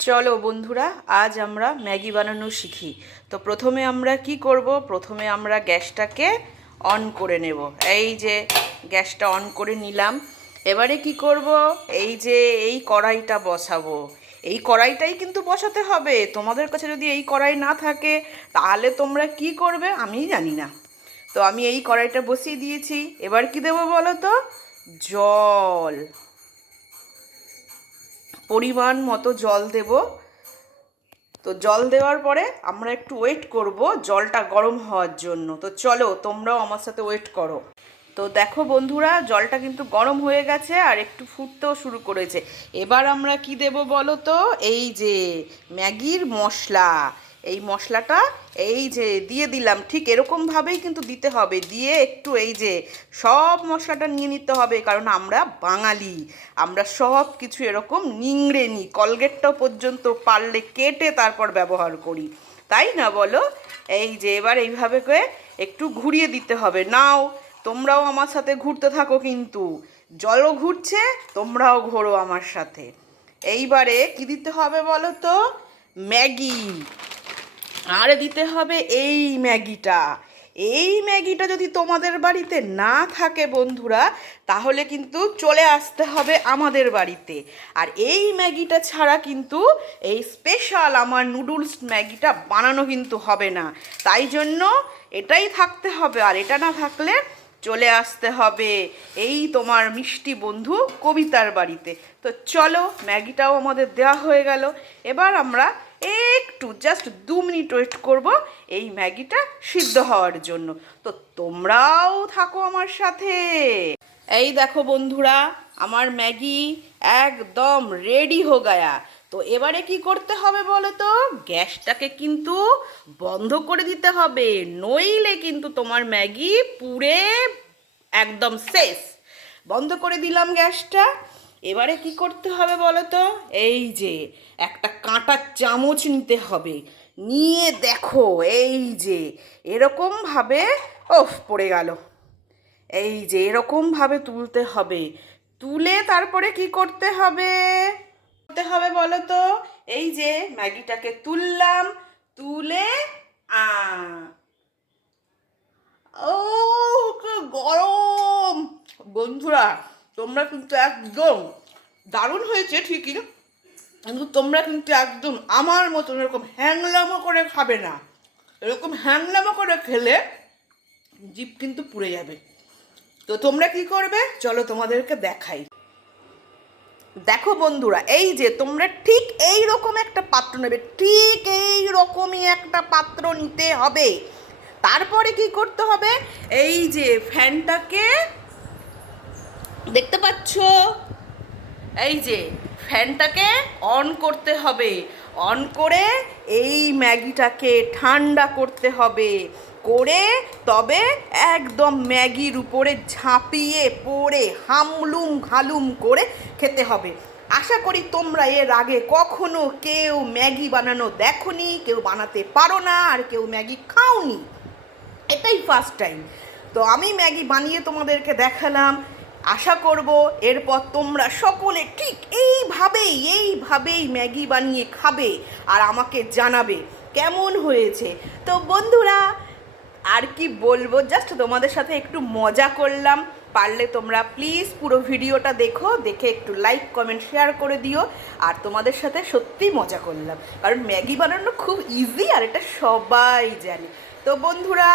চলো বন্ধুরা, আজ আমরা ম্যাগি বানানো শিখি। তো প্রথমে আমরা কি করব? প্রথমে আমরা গ্যাসটাকে অন করে নেব। এই যে গ্যাসটা অন করে নিলাম। এবারে কি করব? এই যে এই কড়াইটা বসাবো। এই কড়াইটাই কিন্তু বসাতে হবে। তোমাদের কাছে যদি এই কড়াই না থাকে, তাহলে তোমরা কি করবে? আমি জানি না। তো আমি এই কড়াইটা বসিয়ে দিয়েছি। এবার কি দেবো বলো তো? জল। পরিমাণ মতো জল দেব। তো জল দেওয়ার পরে আমরা একটু ওয়েট করব, জলটা গরম হওয়ার জন্য। তো চলো, তোমরাও আমার সাথে ওয়েট করো। তো দেখো বন্ধুরা, জলটা কিন্তু গরম হয়ে গেছে আর একটু ফুটতেও শুরু করেছে। এবার আমরা কি দেব বলো তো? এই যে ম্যাগির মশলা। এই মশলাটা এই যে দিয়ে দিলাম, ঠিক এরকমভাবেই কিন্তু দিতে হবে। দিয়ে একটু এই যে সব মশলাটা নিয়ে নিতে হবে, কারণ আমরা বাঙালি। আমরা সব কিছু এরকম নিংড়ে নিই কলগেটটা পর্যন্ত পারলে কেটে তারপর ব্যবহার করি। তাই না বলো? এই যে এবার এইভাবে করে একটু ঘুরিয়ে দিতে হবে। নাও, তোমরাও আমার সাথে ঘুরতে থাকো কিন্তু। জলও ঘুরছে, তোমরাও ঘোরো আমার সাথে। এইবারে কি দিতে হবে বলো তো? ম্যাগি। আর দিতে হবে এই ম্যাগিটা। এই ম্যাগিটা যদি তোমাদের বাড়িতে না থাকে বন্ধুরা, তাহলে কিন্তু চলে আসতে হবে আমাদের বাড়িতে। আর এই ম্যাগিটা ছাড়া কিন্তু এই স্পেশাল আমার নুডলস ম্যাগিটা বানানো কিন্তু হবে না। তাই জন্য এটাই থাকতে হবে, আর এটা না থাকলে চলে আসতে হবে এই তোমার মিষ্টি বন্ধু কবিতার বাড়িতে। তো চলো ম্যাগিটাও আমাদের দেওয়া হয়ে গেল। এবার আমরা একটু জাস্ট দু মিনিট ওয়েট করব এই ম্যাগিটা সিদ্ধ হওয়ার জন্য। তো তোমরাও থাকো আমার সাথে। এই দেখো বন্ধুরা, আমার ম্যাগি একদম রেডি হো গায়া। তো এবারে কি করতে হবে বলো তো? গ্যাসটাকে কিন্তু বন্ধ করে দিতে হবে, নইলে কিন্তু তোমার ম্যাগি পুড়ে একদম শেষ। বন্ধ করে দিলাম গ্যাসটা। এবারে কি করতে হবে বলো তো এই যে, একটা কাঁটার চামচ নিতে হবে। নিয়ে দেখো, এই যে এরকমভাবে ওফ, পড়ে গেল। এই যে এরকমভাবে তুলতে হবে। তুলে তারপরে কি করতে হবে? করতে হবে বলো তো এই যে, ম্যাগিটাকে তুললাম। তুলে, আ, ও গরম! বন্ধুরা তোমরা কিন্তু একদম দারুণ হয়েছে, ঠিকই কিন্তু তোমরা কিন্তু একদম আমার মতন এরকম হ্যাংলামো করে খাবে না। এরকম হ্যাংলামো করে খেলে জিভ কিন্তু পুড়ে যাবে। তো তোমরা কি করবে? চলো তোমাদেরকে দেখাই। দেখো বন্ধুরা, এই যে তোমরা ঠিক এই রকম একটা পাত্র নেবে, ঠিক এই রকমই একটা পাত্র নিতে হবে। তারপরে কি করতে হবে? এই যে ফ্যানটাকে দেখতে পাচ্ছ? এই যে, ফ্যানটাকে অন করতে হবে। অন করে এই ম্যাগিটাকে ঠান্ডা করতে হবে। করে তবে একদম ম্যাগির উপরে ঝাঁপিয়ে পড়ে হামলুম ঘালুম করে খেতে হবে। আশা করি তোমরা এর আগে কখনো কেউ ম্যাগি বানানো দেখনি, কেউ বানাতে পারো না, আর কেউ ম্যাগি খাওনি। এটাই ফার্স্ট টাইম তো আমি ম্যাগি বানিয়ে তোমাদেরকে দেখালাম। আশা করব এরপর তোমরা সকলে ঠিক এইভাবেই এইভাবেই ম্যাগি বানিয়ে খাবে আর আমাকে জানাবে কেমন হয়েছে। তো বন্ধুরা, আর কি বলব? জাস্ট তোমাদের সাথে একটু মজা করলাম। পারলে তোমরা প্লিজ পুরো ভিডিওটা দেখো, দেখে একটু লাইক কমেন্ট শেয়ার করে দিও। আর তোমাদের সাথে সত্যি মজা করলাম। কারণ ম্যাগি বানানো খুব ইজি আর এটা সবাই জানে। তো বন্ধুরা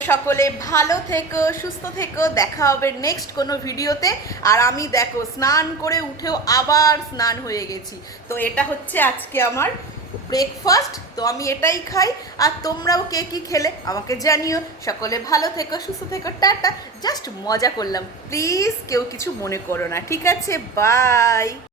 সকলে ভালো থেকো, সুস্থ থেকো। দেখা হবে নেক্সট কোনো ভিডিওতে। আর আমি দেখো, স্নান করে উঠেও আবার স্নান হয়ে গেছি। তো এটা হচ্ছে আজকে আমার ব্রেকফাস্ট তো আমি এটাই খাই। আর তোমরাও কে কী খেলে আমাকে জানিও। সকলে ভালো থেকো, সুস্থ থেকো। টাটা। জাস্ট মজা করলাম। প্লিজ কেউ কিছু মনে করো না। ঠিক আছে বাই